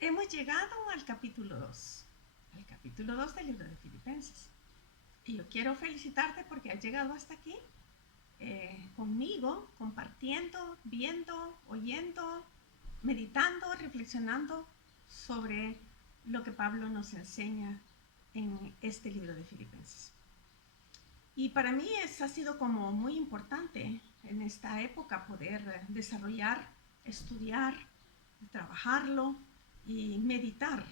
Hemos llegado al capítulo 2, del libro de Filipenses. Y yo quiero felicitarte porque has llegado hasta aquí conmigo, compartiendo, viendo, oyendo, meditando, reflexionando sobre lo que Pablo nos enseña en este libro de Filipenses. Y para mí ha sido como muy importante en esta época poder desarrollar, estudiar, trabajarlo y meditar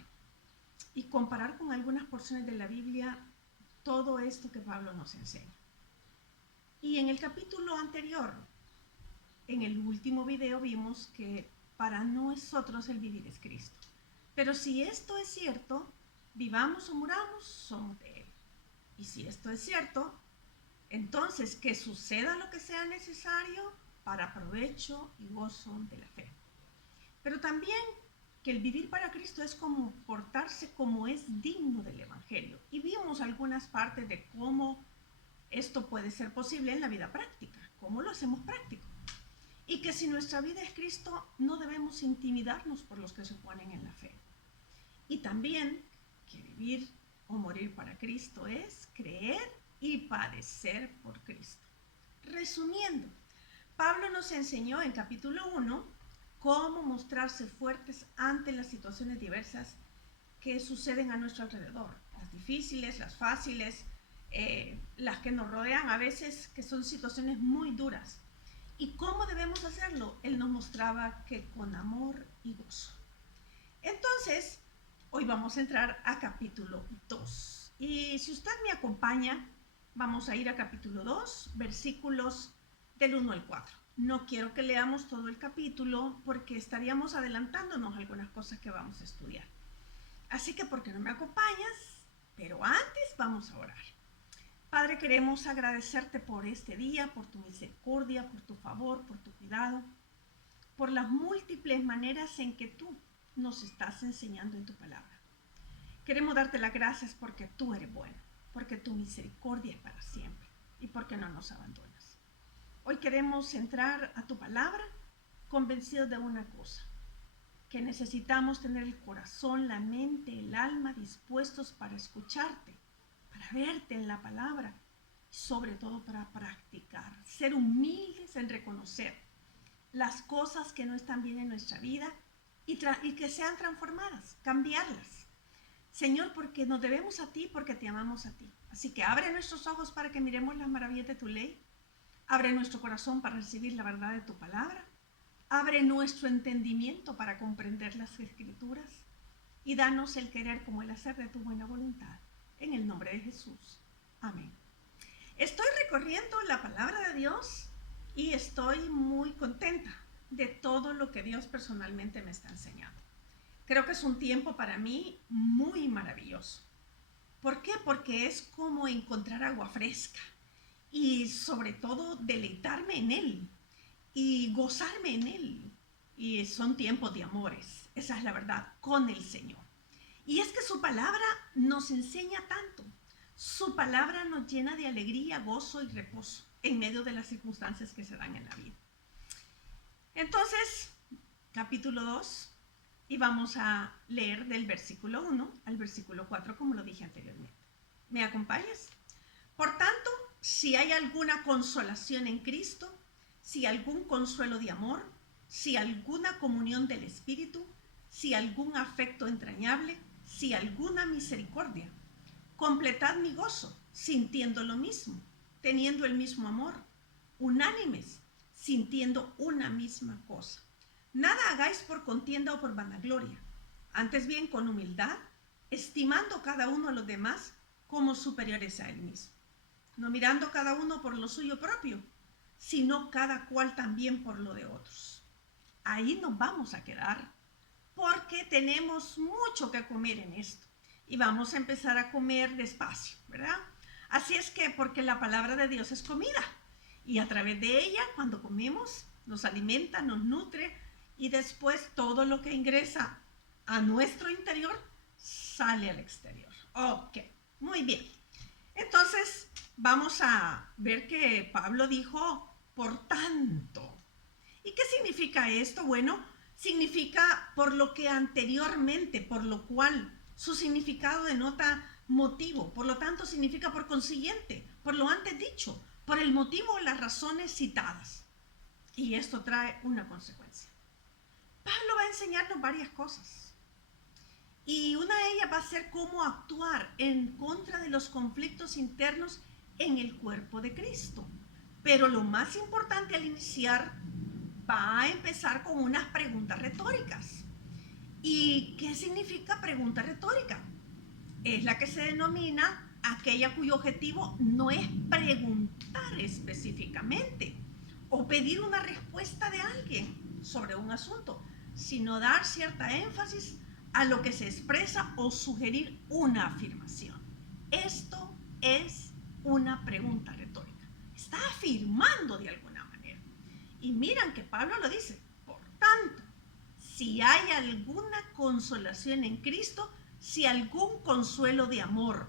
y comparar con algunas porciones de la Biblia todo esto que Pablo nos enseña. Y en el capítulo anterior, en el último video, vimos que para nosotros el vivir es Cristo. Pero si esto es cierto, vivamos o muramos, somos de Él. Y si esto es cierto, entonces que suceda lo que sea necesario para provecho y gozo de la fe. Pero también que el vivir para Cristo es como portarse como es digno del Evangelio. Y vimos algunas partes de cómo esto puede ser posible en la vida práctica, cómo lo hacemos práctico. Y que si nuestra vida es Cristo, no debemos intimidarnos por los que se oponen en la fe. Y también que vivir o morir para Cristo es creer y padecer por Cristo. Resumiendo, Pablo nos enseñó en capítulo 1 cómo mostrarse fuertes ante las situaciones diversas que suceden a nuestro alrededor, las difíciles, las fáciles, las que nos rodean a veces, que son situaciones muy duras. ¿Y cómo debemos hacerlo? Él nos mostraba que con amor y gozo. Entonces, hoy vamos a entrar a capítulo 2. Y si usted me acompaña, vamos a ir a capítulo 2, versículos del 1 al 4. No quiero que leamos todo el capítulo porque estaríamos adelantándonos algunas cosas que vamos a estudiar. Así que, ¿por qué no me acompañas? Pero antes vamos a orar. Padre, queremos agradecerte por este día, por tu misericordia, por tu favor, por tu cuidado, por las múltiples maneras en que tú nos estás enseñando en tu palabra. Queremos darte las gracias porque tú eres bueno, porque tu misericordia es para siempre y porque no nos abandonas. Hoy queremos entrar a tu palabra convencidos de una cosa, que necesitamos tener el corazón, la mente, el alma dispuestos para escucharte, para verte en la palabra y sobre todo para practicar, ser humildes en reconocer las cosas que no están bien en nuestra vida y que sean transformadas, cambiarlas. Señor, porque nos debemos a ti, porque te amamos a ti. Así que abre nuestros ojos para que miremos las maravillas de tu ley. Abre nuestro corazón para recibir la verdad de tu palabra. Abre nuestro entendimiento para comprender las escrituras. Y danos el querer como el hacer de tu buena voluntad. En el nombre de Jesús. Amén. Estoy recorriendo la palabra de Dios y estoy muy contenta de todo lo que Dios personalmente me está enseñando. Creo que es un tiempo para mí muy maravilloso. ¿Por qué? Porque es como encontrar agua fresca y sobre todo deleitarme en Él y gozarme en Él. Y son tiempos de amores, esa es la verdad, con el Señor. Y es que su palabra nos enseña tanto. Su palabra nos llena de alegría, gozo y reposo en medio de las circunstancias que se dan en la vida. Entonces, capítulo 2, y vamos a leer del versículo 1 al versículo 4, como lo dije anteriormente. ¿Me acompañas? Por tanto, si hay alguna consolación en Cristo, si algún consuelo de amor, si alguna comunión del Espíritu, si algún afecto entrañable, si alguna misericordia, completad mi gozo, sintiendo lo mismo, teniendo el mismo amor, unánimes, sintiendo una misma cosa. Nada hagáis por contienda o por vanagloria, antes bien con humildad, estimando cada uno a los demás como superiores a él mismo, no mirando cada uno por lo suyo propio, sino cada cual también por lo de otros. Ahí nos vamos a quedar porque tenemos mucho que comer en esto y vamos a empezar a comer despacio, ¿verdad? Así es que, porque la palabra de Dios es comida y a través de ella, cuando comemos, nos alimenta, nos nutre y después todo lo que ingresa a nuestro interior sale al exterior. Ok, muy bien. Entonces, vamos a ver que Pablo dijo, por tanto. ¿Y qué significa esto? Bueno, significa por lo que anteriormente, por lo cual su significado denota motivo, por lo tanto significa por consiguiente, por lo antes dicho, por el motivo o las razones citadas. Y esto trae una consecuencia. Pablo va a enseñarnos varias cosas. Y una de ellas va a ser cómo actuar en contra de los conflictos internos en el cuerpo de Cristo. Pero lo más importante al iniciar va a empezar con unas preguntas retóricas. ¿Y qué significa pregunta retórica? Es la que se denomina aquella cuyo objetivo no es preguntar específicamente o pedir una respuesta de alguien sobre un asunto, sino dar cierta énfasis a lo que se expresa o sugerir una afirmación. Esto es una pregunta retórica. Está afirmando de alguna manera. Y miran que Pablo lo dice, por tanto, si hay alguna consolación en Cristo, si algún consuelo de amor.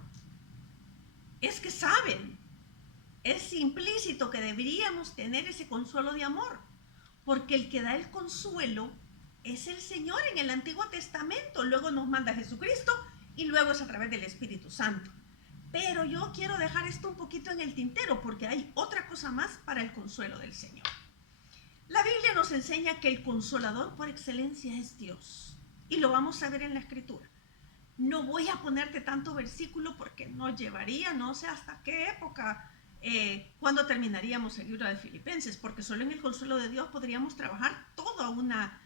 Es que saben, es implícito que deberíamos tener ese consuelo de amor, porque el que da el consuelo es el Señor en el Antiguo Testamento, luego nos manda Jesucristo y luego es a través del Espíritu Santo. Pero yo quiero dejar esto un poquito en el tintero porque hay otra cosa más para el consuelo del Señor. La Biblia nos enseña que el consolador por excelencia es Dios y lo vamos a ver en la Escritura. No voy a ponerte tanto versículo porque nos llevaría, no sé hasta qué época, cuando terminaríamos el libro de Filipenses, porque solo en el consuelo de Dios podríamos trabajar toda una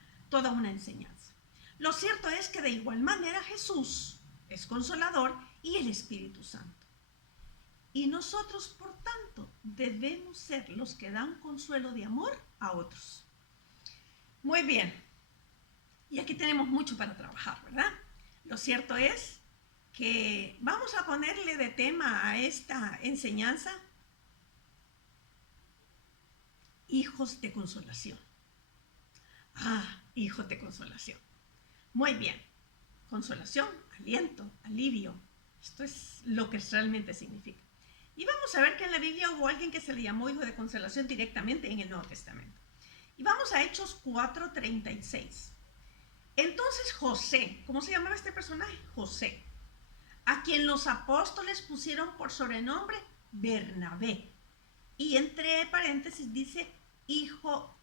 enseñanza. Lo cierto es que de igual manera Jesús es consolador y el Espíritu Santo. Y nosotros, por tanto, debemos ser los que dan consuelo de amor a otros. Muy bien. Y aquí tenemos mucho para trabajar, ¿verdad? Lo cierto es que vamos a ponerle de tema a esta enseñanza hijos de consolación. Hijos de consolación. Muy bien. Consolación, aliento, alivio. Esto es lo que realmente significa. Y vamos a ver que en la Biblia hubo alguien que se le llamó hijo de consolación directamente en el Nuevo Testamento. Y vamos a Hechos 4:36. Entonces José, ¿cómo se llamaba este personaje? José, a quien los apóstoles pusieron por sobrenombre Bernabé. Y entre paréntesis dice hijo,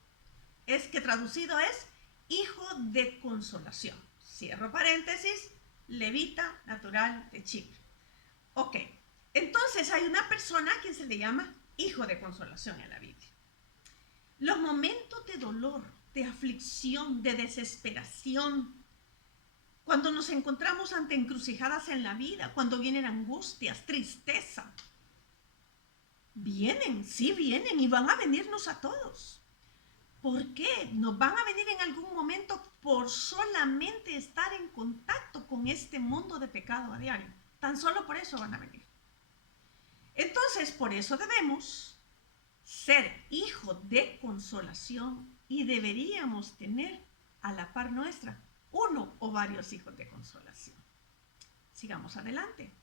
es que traducido es hijo de consolación. Cierro paréntesis, levita natural de Chipre. Ok, entonces hay una persona a quien se le llama hijo de consolación en la Biblia. Los momentos de dolor, de aflicción, de desesperación, cuando nos encontramos ante encrucijadas en la vida, cuando vienen angustias, tristeza, vienen, sí vienen y van a venirnos a todos. ¿Por qué? Nos van a venir en algún momento por solamente estar en contacto con este mundo de pecado a diario. Tan solo por eso van a venir. Entonces, por eso debemos ser hijos de consolación y deberíamos tener a la par nuestra uno o varios hijos de consolación. Sigamos adelante.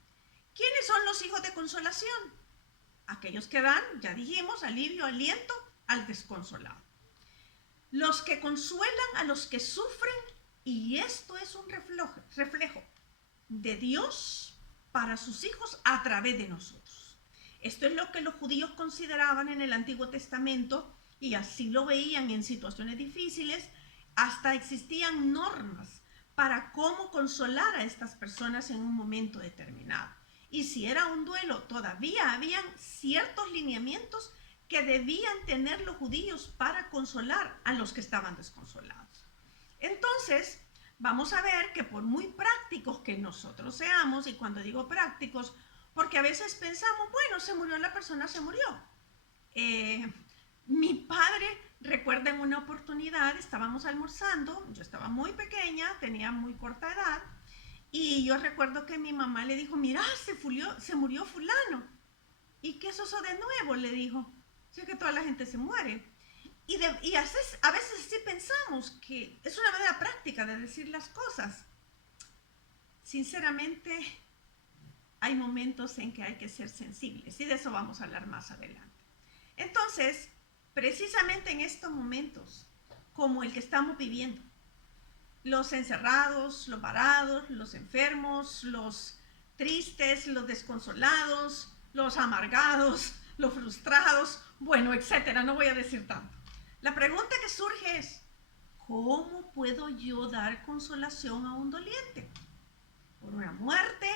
¿Quiénes son los hijos de consolación? Aquellos que dan, ya dijimos, alivio, aliento al desconsolado. Los que consuelan a los que sufren, y esto es un reflejo de Dios para sus hijos a través de nosotros. Esto es lo que los judíos consideraban en el Antiguo Testamento y así lo veían en situaciones difíciles. Hasta existían normas para cómo consolar a estas personas en un momento determinado. Y si era un duelo, todavía habían ciertos lineamientos que debían tener los judíos para consolar a los que estaban desconsolados. Entonces, vamos a ver que por muy prácticos que nosotros seamos, y cuando digo prácticos, porque a veces pensamos, bueno, se murió la persona, se murió. Mi padre, recuerda en una oportunidad, estábamos almorzando, yo estaba muy pequeña, tenía muy corta edad, y yo recuerdo que mi mamá le dijo, mira, se murió fulano. ¿Y qué es eso de nuevo? Le dijo. Sé que toda la gente se muere. Y a veces sí pensamos que es una manera práctica de decir las cosas. Sinceramente, hay momentos en que hay que ser sensibles y de eso vamos a hablar más adelante. Entonces, precisamente en estos momentos, como el que estamos viviendo, los encerrados, los varados, los enfermos, los tristes, los desconsolados, los amargados, los frustrados, bueno, etcétera. No voy a decir tanto. La pregunta que surge es, ¿cómo puedo yo dar consolación a un doliente? ¿Por una muerte?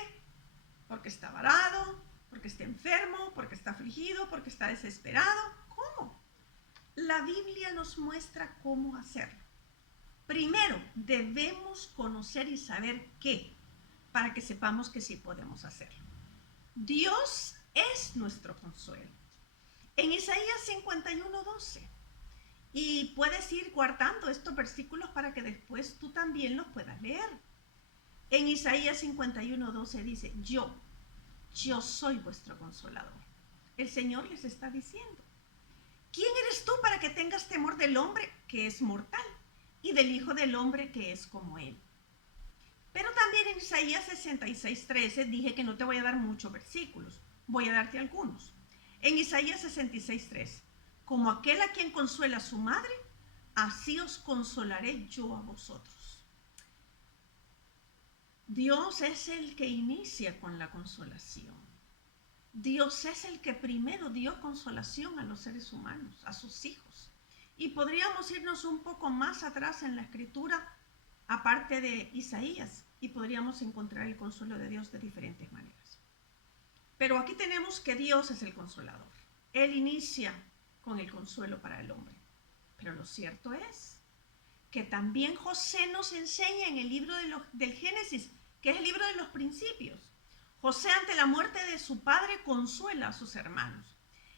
¿Porque está varado? ¿Porque está enfermo? ¿Porque está afligido? ¿Porque está desesperado? ¿Cómo? La Biblia nos muestra cómo hacerlo. Primero, debemos conocer y saber qué, para que sepamos que sí podemos hacerlo. Dios es nuestro consuelo. En Isaías 51:12, y puedes ir guardando estos versículos para que después tú también los puedas leer. En Isaías 51:12 dice, yo soy vuestro consolador. El Señor les está diciendo, ¿quién eres tú para que tengas temor del hombre que es mortal y del Hijo del Hombre que es como él? Pero también en Isaías 66:13 dije que no te voy a dar muchos versículos, voy a darte algunos. En Isaías 66:13, como aquel a quien consuela a su madre, así os consolaré yo a vosotros. Dios es el que inicia con la consolación. Dios es el que primero dio consolación a los seres humanos, a sus hijos. Y podríamos irnos un poco más atrás en la escritura, aparte de Isaías, y podríamos encontrar el consuelo de Dios de diferentes maneras. Pero aquí tenemos que Dios es el consolador. Él inicia con el consuelo para el hombre. Pero lo cierto es que también José nos enseña en el libro del Génesis, que es el libro de los principios. José, ante la muerte de su padre, consuela a sus hermanos.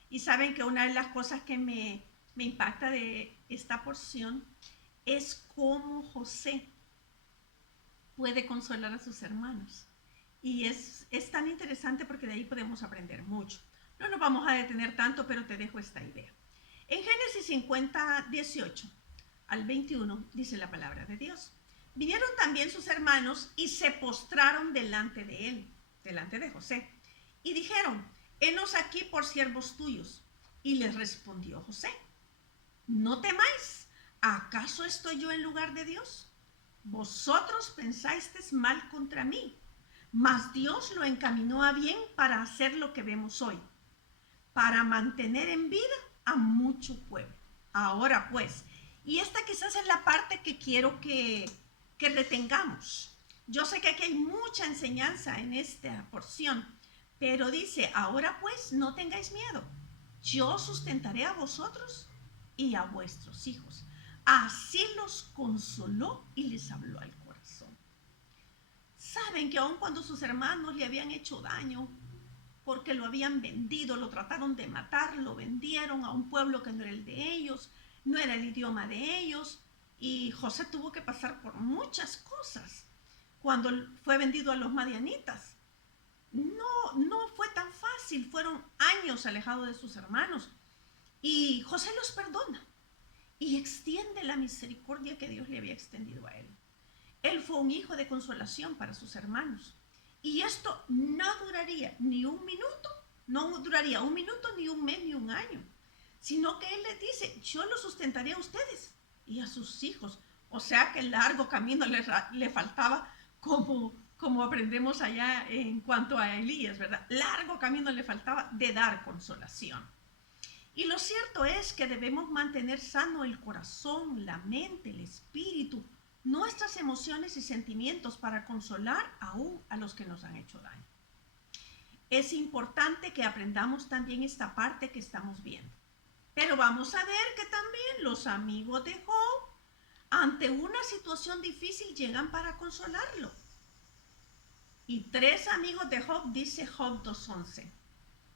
Y saben que una de las cosas que me impacta de esta porción es cómo José puede consolar a sus hermanos. Y es tan interesante porque de ahí podemos aprender mucho. No nos vamos a detener tanto, pero te dejo esta idea. En Génesis 50, 18 al 21 dice la palabra de Dios. Vinieron también sus hermanos y se postraron delante de él, delante de José, y dijeron, henos aquí por siervos tuyos. Y les respondió José, no temáis, ¿acaso estoy yo en lugar de Dios? Vosotros pensasteis mal contra mí, mas Dios lo encaminó a bien para hacer lo que vemos hoy, para mantener en vida a mucho pueblo. Ahora pues, y esta quizás es la parte que quiero que retengamos. Yo sé que aquí hay mucha enseñanza en esta porción, pero dice, ahora pues no tengáis miedo, yo sustentaré a vosotros y a vuestros hijos. Así los consoló y les habló al corazón. Saben que aun cuando sus hermanos le habían hecho daño, porque lo habían vendido, lo trataron de matar, lo vendieron a un pueblo que no era el de ellos, no era el idioma de ellos, y José tuvo que pasar por muchas cosas cuando fue vendido a los madianitas. No fue tan fácil, fueron años alejados de sus hermanos, y José los perdona y extiende la misericordia que Dios le había extendido a él. Él fue un hijo de consolación para sus hermanos. Y esto no duraría ni un minuto, no duraría un minuto, ni un mes, ni un año, sino que él les dice, yo los sustentaré a ustedes y a sus hijos. O sea que el largo camino le faltaba, como aprendemos allá en cuanto a Elías, ¿verdad? Largo camino le faltaba de dar consolación. Y lo cierto es que debemos mantener sano el corazón, la mente, el espíritu, nuestras emociones y sentimientos para consolar aún a los que nos han hecho daño. Es importante que aprendamos también esta parte que estamos viendo. Pero vamos a ver que también los amigos de Job, ante una situación difícil, llegan para consolarlo. Y 3 amigos de Job, dice Job 2:11.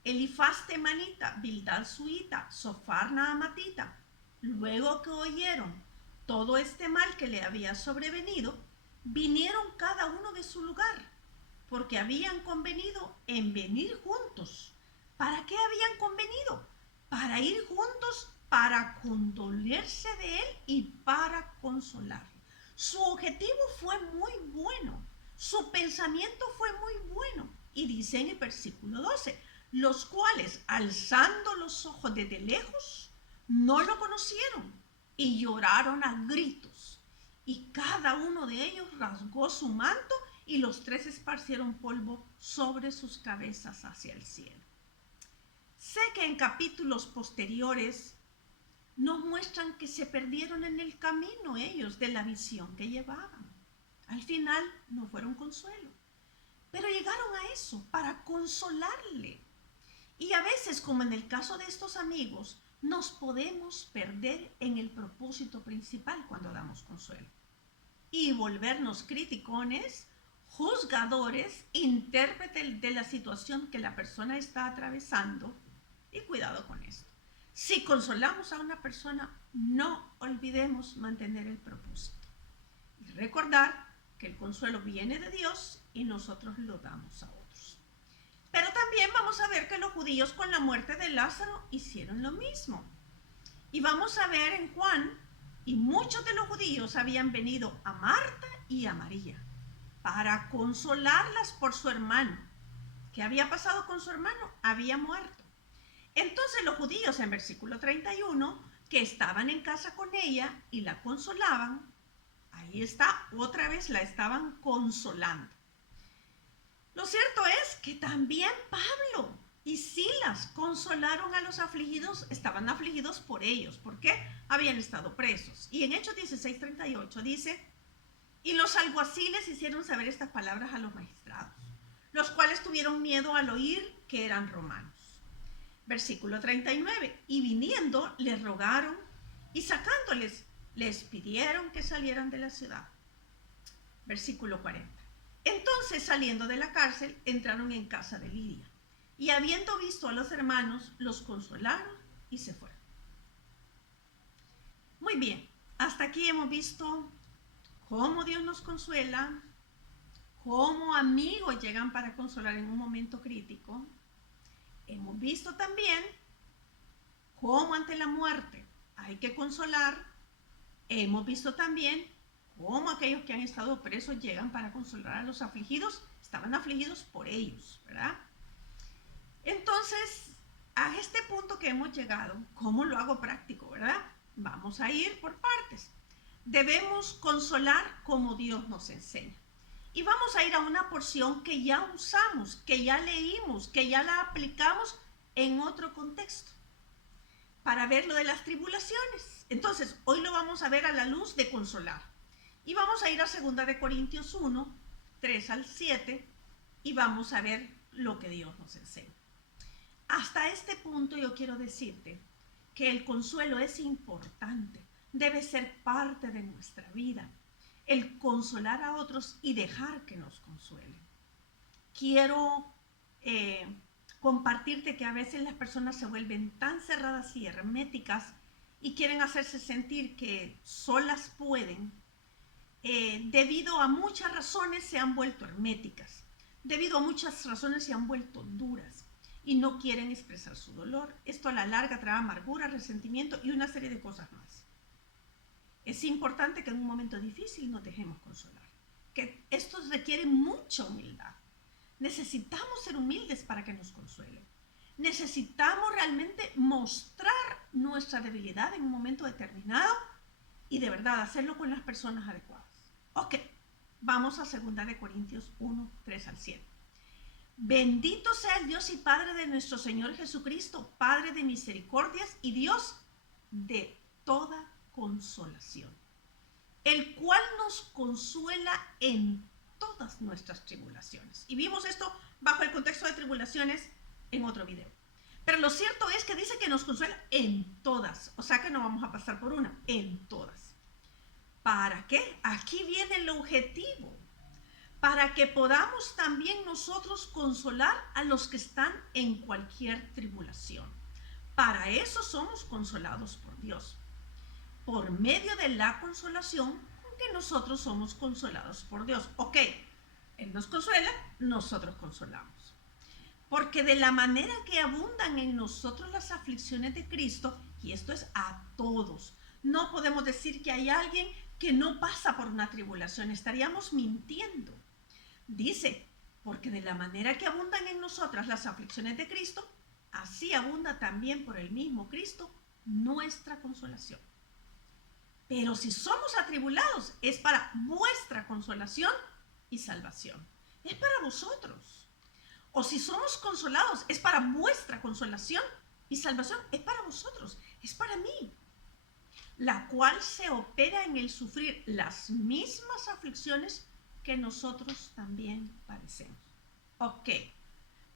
Elifaz temanita, Bildad suita, Sofar naamatita, luego que oyeron todo este mal que le había sobrevenido, vinieron cada uno de su lugar, porque habían convenido en venir juntos. ¿Para qué habían convenido? Para ir juntos, para condolerse de él y para consolarlo. Su objetivo fue muy bueno, su pensamiento fue muy bueno. Y dice en el versículo 12, los cuales, alzando los ojos desde lejos, no lo conocieron y lloraron a gritos Y cada uno de ellos rasgó su manto y los tres esparcieron polvo sobre sus cabezas hacia el cielo. Sé que en capítulos posteriores nos muestran que se perdieron en el camino ellos de la visión que llevaban. Al final no fueron consuelo, pero llegaron a eso para consolarle. Y a veces, como en el caso de estos amigos, nos podemos perder en el propósito principal cuando damos consuelo y volvernos criticones, juzgadores, intérpretes de la situación que la persona está atravesando. Y cuidado con esto. Si consolamos a una persona, no olvidemos mantener el propósito y recordar que el consuelo viene de Dios y nosotros lo damos a otros. Pero también vamos a ver que los judíos con la muerte de Lázaro hicieron lo mismo. Y vamos a ver en Juan, y muchos de los judíos habían venido a Marta y a María para consolarlas por su hermano. ¿Qué había pasado con su hermano? Había muerto. Entonces los judíos en versículo 31, que estaban en casa con ella y la consolaban, ahí está, otra vez la estaban consolando. Lo cierto es que también Pablo y Silas consolaron a los afligidos, estaban afligidos por ellos, porque habían estado presos. Y en Hechos 16:38 dice, y los alguaciles hicieron saber estas palabras a los magistrados, los cuales tuvieron miedo al oír que eran romanos. Versículo 39, y viniendo les rogaron y sacándoles les pidieron que salieran de la ciudad. Versículo 40, entonces saliendo de la cárcel entraron en casa de Lidia y habiendo visto a los hermanos los consolaron y se fueron. Muy bien, hasta aquí hemos visto cómo Dios nos consuela, cómo amigos llegan para consolar en un momento crítico. Hemos visto también cómo ante la muerte hay que consolar. Hemos visto también cómo aquellos que han estado presos llegan para consolar a los afligidos. Estaban afligidos por ellos, ¿verdad? Entonces, a este punto que hemos llegado, ¿cómo lo hago práctico, verdad? Vamos a ir por partes. Debemos consolar como Dios nos enseña. Y vamos a ir a una porción que ya usamos, que ya leímos, que ya la aplicamos en otro contexto, para ver lo de las tribulaciones. Entonces, hoy lo vamos a ver a la luz de consolar. Y vamos a ir a 2 de Corintios 1, 3 al 7, y vamos a ver lo que Dios nos enseña. Hasta este punto yo quiero decirte que el consuelo es importante, debe ser parte de nuestra vida. El consolar a otros y dejar que nos consuelen. Quiero compartirte que a veces las personas se vuelven tan cerradas y herméticas y quieren hacerse sentir que solas pueden. Debido a muchas razones se han vuelto herméticas. Debido a muchas razones se han vuelto duras y no quieren expresar su dolor. Esto a la larga trae amargura, resentimiento y una serie de cosas más. Es importante que en un momento difícil nos dejemos consolar, que esto requiere mucha humildad. Necesitamos ser humildes para que nos consuelen. Necesitamos realmente mostrar nuestra debilidad en un momento determinado y de verdad hacerlo con las personas adecuadas. Ok, vamos a 2 de Corintios 1, 3 al 7. Bendito sea el Dios y Padre de nuestro Señor Jesucristo, Padre de misericordias y Dios de toda consolación, el cual nos consuela en todas nuestras tribulaciones. Y vimos esto bajo el contexto de tribulaciones en otro video. Pero lo cierto es que dice que nos consuela en todas, o sea que no vamos a pasar por una, en todas. ¿Para qué? Aquí viene el objetivo, para que podamos también nosotros consolar a los que están en cualquier tribulación. Para eso somos consolados por Dios, por medio de la consolación con que nosotros somos consolados por Dios. Ok, Él nos consuela, nosotros consolamos. Porque de la manera que abundan en nosotros las aflicciones de Cristo, y esto es a todos, no podemos decir que hay alguien que no pasa por una tribulación, estaríamos mintiendo. Dice, porque de la manera que abundan en nosotras las aflicciones de Cristo, así abunda también por el mismo Cristo nuestra consolación. Pero si somos atribulados, es para vuestra consolación y salvación. Es para vosotros. O si somos consolados, es para vuestra consolación y salvación. Es para vosotros. Es para mí. La cual se opera en el sufrir las mismas aflicciones que nosotros también padecemos. Ok.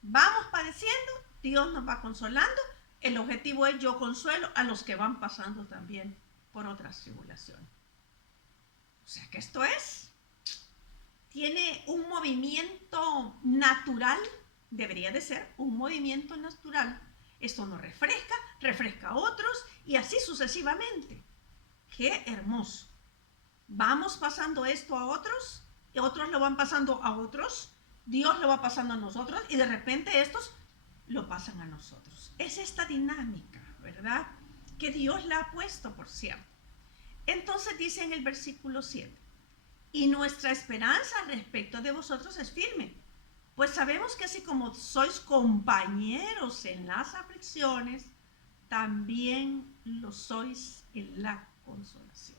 Vamos padeciendo, Dios nos va consolando. El objetivo es yo consuelo a los que van pasando también por otras tribulaciones. O sea que esto tiene un movimiento natural, debería de ser un movimiento natural. Esto nos refresca a otros y así sucesivamente. ¡Qué hermoso! Vamos pasando esto a otros, y otros lo van pasando a otros, Dios lo va pasando a nosotros y de repente estos lo pasan a nosotros. Es esta dinámica, ¿verdad? Que Dios la ha puesto, por cierto. Entonces dice en el versículo 7, y nuestra esperanza respecto de vosotros es firme, pues sabemos que así como sois compañeros en las aflicciones, también lo sois en la consolación.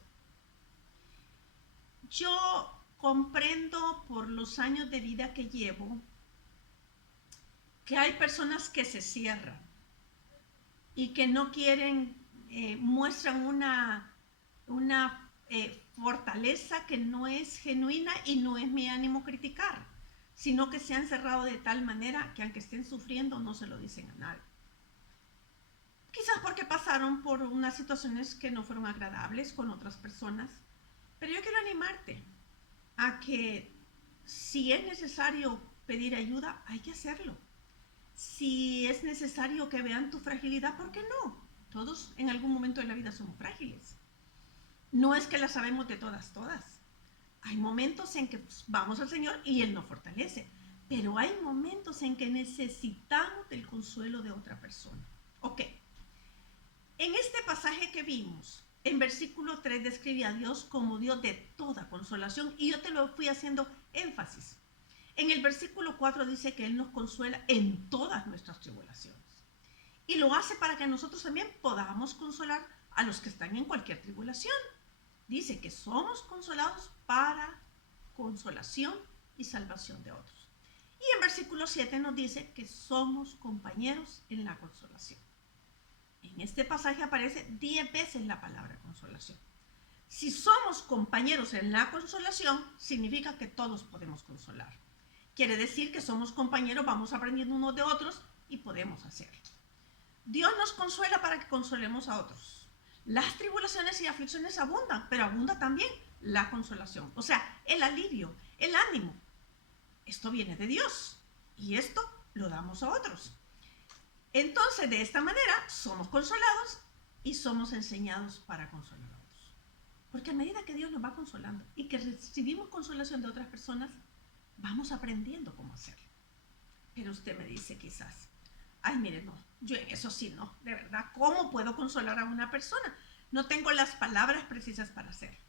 Yo comprendo por los años de vida que llevo que hay personas que se cierran y que no quieren, muestran una fortaleza que no es genuina y no es mi ánimo criticar, sino que se han cerrado de tal manera que aunque estén sufriendo no se lo dicen a nadie. Quizás porque pasaron por unas situaciones que no fueron agradables con otras personas, pero yo quiero animarte a que si es necesario pedir ayuda, hay que hacerlo. Si es necesario que vean tu fragilidad, ¿por qué no? Todos en algún momento de la vida somos frágiles. No es que la sabemos de todas. Hay momentos en que vamos al Señor y Él nos fortalece, pero hay momentos en que necesitamos del consuelo de otra persona. Ok. En este pasaje que vimos, en versículo 3 describe a Dios como Dios de toda consolación y yo te lo fui haciendo énfasis. En el versículo 4 dice que Él nos consuela en todas nuestras tribulaciones. Y lo hace para que nosotros también podamos consolar a los que están en cualquier tribulación. Dice que somos consolados para consolación y salvación de otros. Y en versículo 7 nos dice que somos compañeros en la consolación. En este pasaje aparece 10 veces la palabra consolación. Si somos compañeros en la consolación, significa que todos podemos consolar. Quiere decir que somos compañeros, vamos aprendiendo unos de otros y podemos hacerlo. Dios nos consuela para que consolemos a otros. Las tribulaciones y aflicciones abundan, pero abunda también la consolación. O sea, el alivio, el ánimo. Esto viene de Dios y esto lo damos a otros. Entonces, de esta manera, somos consolados y somos enseñados para consolar a otros. Porque a medida que Dios nos va consolando y que recibimos consolación de otras personas, vamos aprendiendo cómo hacerlo. Pero usted me dice quizás, ay, mire, no, yo en eso sí no, de verdad, ¿cómo puedo consolar a una persona? No tengo las palabras precisas para hacerlo.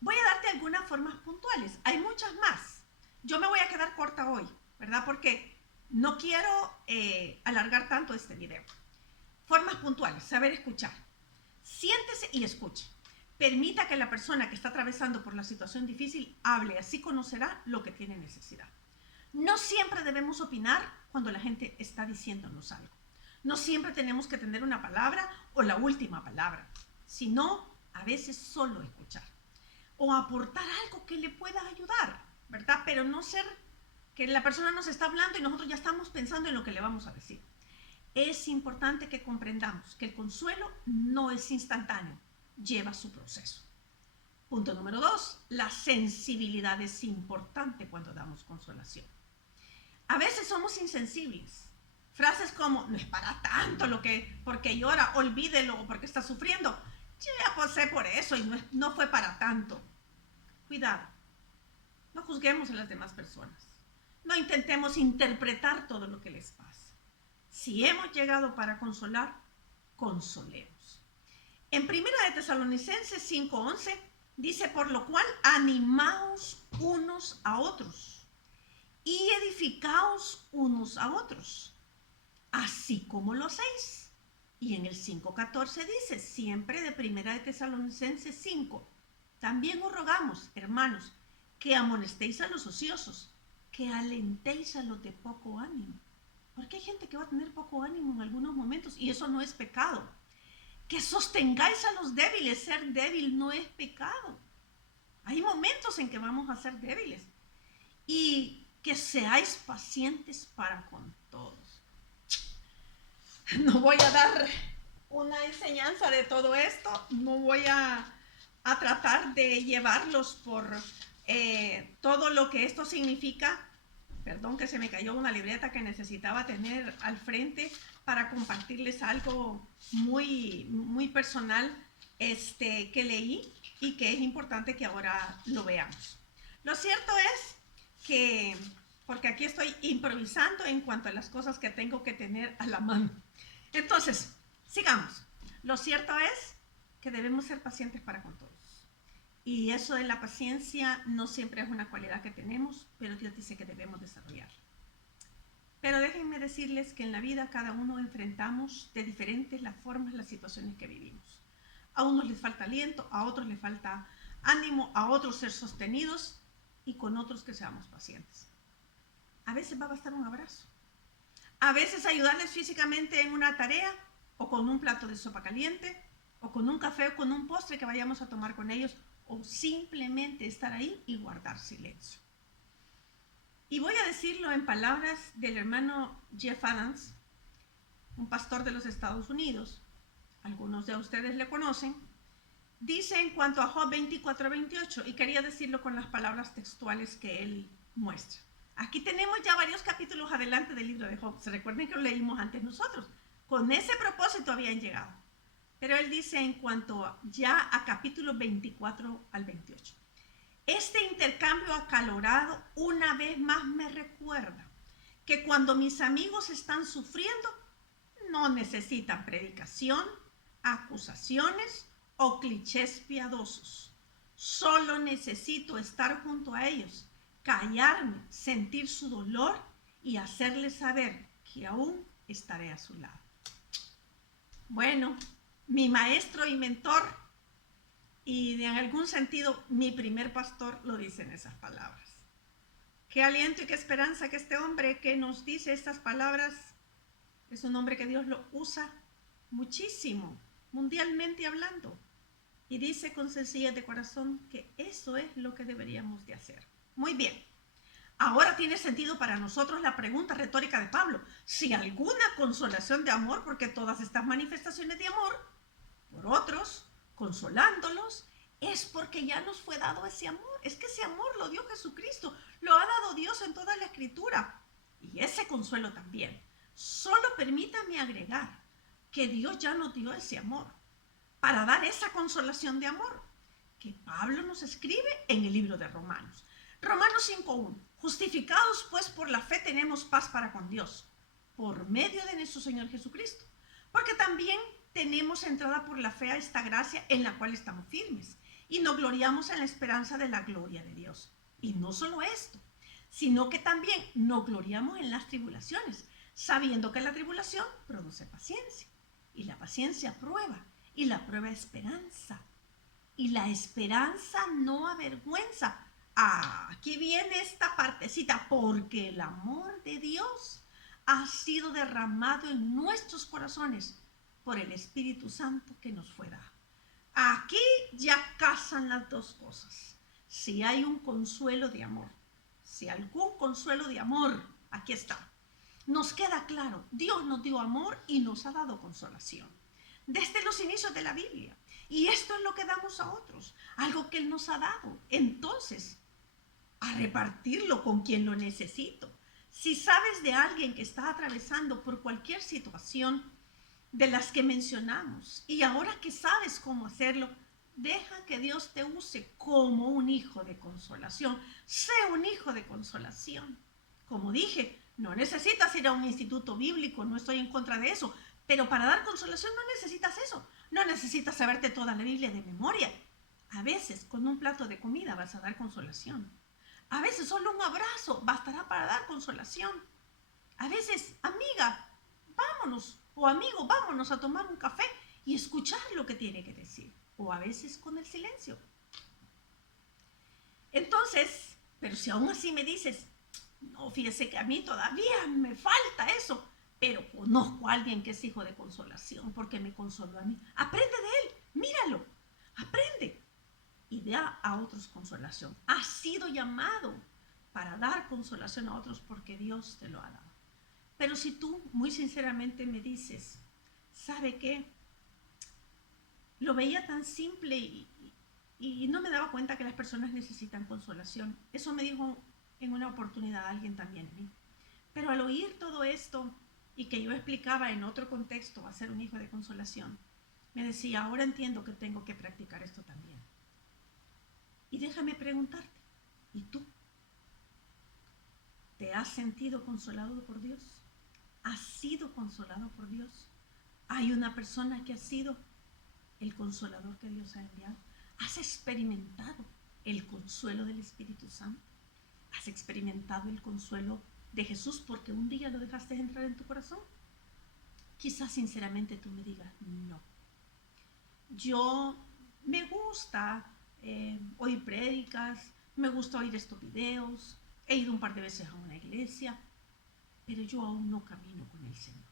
Voy a darte algunas formas puntuales, hay muchas más. Yo me voy a quedar corta hoy, ¿verdad? Porque no quiero alargar tanto este video. Formas puntuales, saber escuchar. Siéntese y escuche. Permita que la persona que está atravesando por la situación difícil hable, así conocerá lo que tiene necesidad. No siempre debemos opinar cuando la gente está diciéndonos algo. No siempre tenemos que tener una palabra o la última palabra, sino a veces solo escuchar o aportar algo que le pueda ayudar, ¿verdad? Pero no ser que la persona nos está hablando y nosotros ya estamos pensando en lo que le vamos a decir. Es importante que comprendamos que el consuelo no es instantáneo, lleva su proceso. Punto número 2, la sensibilidad es importante cuando damos consolación. A veces somos insensibles. Frases como, no es para tanto lo que, porque llora, olvídelo, porque está sufriendo. Yo ya pasé por eso y no fue para tanto. Cuidado, no juzguemos a las demás personas. No intentemos interpretar todo lo que les pasa. Si hemos llegado para consolar, consolemos. En 1 de Tesalonicenses 5:11 dice, por lo cual animaos unos a otros y edificaos unos a otros, así como lo hacéis. Y en el 5:14 dice, siempre de 1 de Tesalonicenses 5, también os rogamos, hermanos, que amonestéis a los ociosos, que alentéis a los de poco ánimo. Porque hay gente que va a tener poco ánimo en algunos momentos y eso no es pecado. Que sostengáis a los débiles, ser débil no es pecado. Hay momentos en que vamos a ser débiles. Y que seáis pacientes para con todos. No voy a dar una enseñanza de todo esto, no voy a tratar de llevarlos por todo lo que esto significa. Perdón que se me cayó una libreta que necesitaba tener al frente para compartirles algo muy, muy personal que leí y que es importante que ahora lo veamos. Lo cierto es que, porque aquí estoy improvisando en cuanto a las cosas que tengo que tener a la mano. Entonces, sigamos. Lo cierto es que debemos ser pacientes para con todos. Y eso de la paciencia no siempre es una cualidad que tenemos, pero Dios dice que debemos desarrollarla. Pero déjenme decirles que en la vida cada uno enfrentamos de diferentes las formas las situaciones que vivimos. A unos les falta aliento, a otros les falta ánimo, a otros ser sostenidos y con otros que seamos pacientes. A veces va a bastar un abrazo. A veces ayudarles físicamente en una tarea o con un plato de sopa caliente o con un café o con un postre que vayamos a tomar con ellos o simplemente estar ahí y guardar silencio. Y voy a decirlo en palabras del hermano Jeff Adams, un pastor de los Estados Unidos. Algunos de ustedes le conocen. Dice en cuanto a Job 24:28, y quería decirlo con las palabras textuales que él muestra. Aquí tenemos ya varios capítulos adelante del libro de Job. Se recuerden que lo leímos antes nosotros. Con ese propósito habían llegado. Pero él dice en cuanto ya a capítulos 24 al 28. Este intercambio acalorado una vez más me recuerda que cuando mis amigos están sufriendo, no necesitan predicación, acusaciones o clichés piadosos. Solo necesito estar junto a ellos, callarme, sentir su dolor y hacerles saber que aún estaré a su lado. Bueno, mi maestro y mentor, y en algún sentido mi primer pastor, lo dice en esas palabras. Qué aliento y qué esperanza que este hombre que nos dice estas palabras es un hombre que Dios lo usa muchísimo, mundialmente hablando. Y dice con sencillez de corazón que eso es lo que deberíamos de hacer. Muy bien. Ahora tiene sentido para nosotros la pregunta retórica de Pablo. Si alguna consolación de amor, porque todas estas manifestaciones de amor por otros, consolándolos, es porque ya nos fue dado ese amor. Es que ese amor lo dio Jesucristo, lo ha dado Dios en toda la Escritura. Y ese consuelo también. Solo permítame agregar que Dios ya nos dio ese amor para dar esa consolación de amor que Pablo nos escribe en el libro de Romanos. Romanos 5:1. Justificados pues por la fe tenemos paz para con Dios, por medio de nuestro Señor Jesucristo. Porque también tenemos entrada por la fe a esta gracia en la cual estamos firmes y nos gloriamos en la esperanza de la gloria de Dios. Y no solo esto, sino que también nos gloriamos en las tribulaciones, sabiendo que la tribulación produce paciencia, y la paciencia prueba, y la prueba esperanza, y la esperanza no avergüenza. Aquí viene esta partecita, porque el amor de Dios ha sido derramado en nuestros corazones por el Espíritu Santo que nos fue dado. Aquí ya casan las dos cosas. Si hay un consuelo de amor, si algún consuelo de amor, aquí está. Nos queda claro, Dios nos dio amor y nos ha dado consolación. Desde los inicios de la Biblia. Y esto es lo que damos a otros, algo que Él nos ha dado. Entonces, a repartirlo con quien lo necesito. Si sabes de alguien que está atravesando por cualquier situación de las que mencionamos y ahora que sabes cómo hacerlo, deja que Dios te use como un hijo de consolación. Sé un hijo de consolación. Como dije, no necesitas ir a un instituto bíblico, no estoy en contra de eso, pero para dar consolación no necesitas eso. No necesitas saberte toda la Biblia de memoria. A veces con un plato de comida vas a dar consolación. A veces solo un abrazo bastará para dar consolación. A veces, amiga, vámonos O amigo, vámonos a tomar un café y escuchar lo que tiene que decir. O a veces con el silencio. Entonces, pero si aún así me dices, no, fíjese que a mí todavía me falta eso, pero conozco a alguien que es hijo de consolación porque me consoló a mí. Aprende de él, míralo, aprende y da a otros consolación. Has sido llamado para dar consolación a otros porque Dios te lo ha dado. Pero si tú muy sinceramente me dices, ¿sabe qué? Lo veía tan simple y no me daba cuenta que las personas necesitan consolación. Eso me dijo en una oportunidad alguien también a mí. Pero al oír todo esto y que yo explicaba en otro contexto a ser un hijo de consolación, me decía, ahora entiendo que tengo que practicar esto también. Y déjame preguntarte, ¿y tú? ¿Te has sentido consolado por Dios? ¿Has sido consolado por Dios? ¿Hay una persona que ha sido el consolador que Dios ha enviado? ¿Has experimentado el consuelo del Espíritu Santo? ¿Has experimentado el consuelo de Jesús porque un día lo dejaste entrar en tu corazón? Quizás sinceramente tú me digas, no. Yo me gusta oír prédicas, me gusta oír estos videos, he ido un par de veces a una iglesia, pero yo aún no camino con el Señor.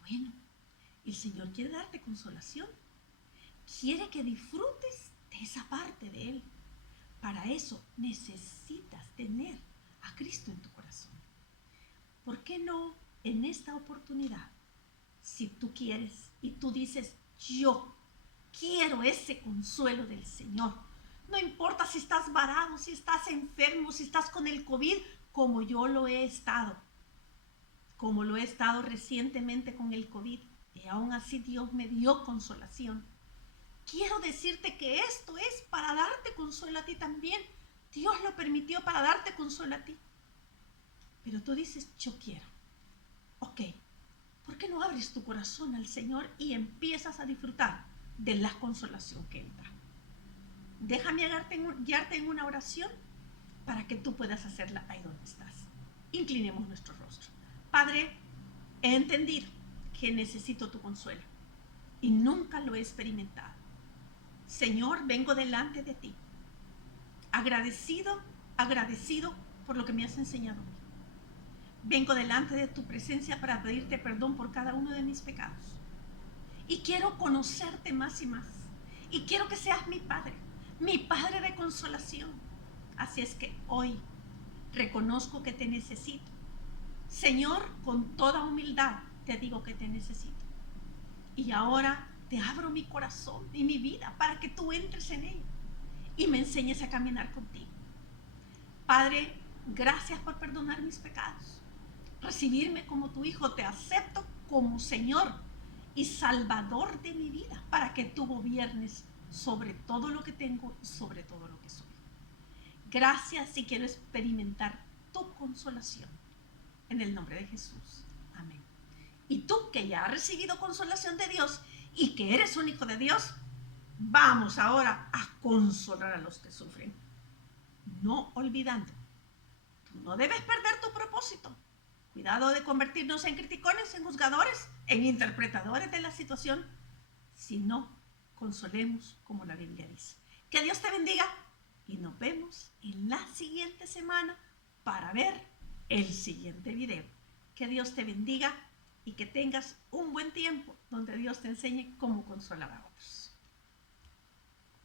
Bueno, el Señor quiere darte consolación, quiere que disfrutes de esa parte de Él. Para eso necesitas tener a Cristo en tu corazón. ¿Por qué no en esta oportunidad, si tú quieres y tú dices, yo quiero ese consuelo del Señor? No importa si estás varado, si estás enfermo, si estás con el COVID, como yo lo he estado. Como lo he estado recientemente con el COVID. Y aún así Dios me dio consolación. Quiero decirte que esto es para darte consuelo a ti también. Dios lo permitió para darte consuelo a ti. Pero tú dices, yo quiero. Ok, ¿por qué no abres tu corazón al Señor y empiezas a disfrutar de la consolación que Él da? Déjame guiarte en una oración para que tú puedas hacerla ahí donde estás. Inclinemos nuestro rostro. Padre, he entendido que necesito tu consuelo y nunca lo he experimentado. Señor, vengo delante de ti, agradecido por lo que me has enseñado hoy. Vengo delante de tu presencia para pedirte perdón por cada uno de mis pecados. Y quiero conocerte más y más. Y quiero que seas mi Padre de consolación. Así es que hoy reconozco que te necesito. Señor, con toda humildad te digo que te necesito. Y ahora te abro mi corazón y mi vida para que tú entres en ella y me enseñes a caminar contigo. Padre, gracias por perdonar mis pecados. Recibirme como tu hijo, te acepto como Señor y Salvador de mi vida para que tú gobiernes sobre todo lo que tengo y sobre todo lo que soy. Gracias y quiero experimentar tu consolación. En el nombre de Jesús. Amén. Y tú que ya has recibido consolación de Dios y que eres un hijo de Dios, vamos ahora a consolar a los que sufren. No olvidando, tú no debes perder tu propósito. Cuidado de convertirnos en criticones, en juzgadores, en interpretadores de la situación, sino consolemos como la Biblia dice. Que Dios te bendiga y nos vemos en la siguiente semana para ver el siguiente video. Que Dios te bendiga y que tengas un buen tiempo donde Dios te enseñe cómo consolar a otros.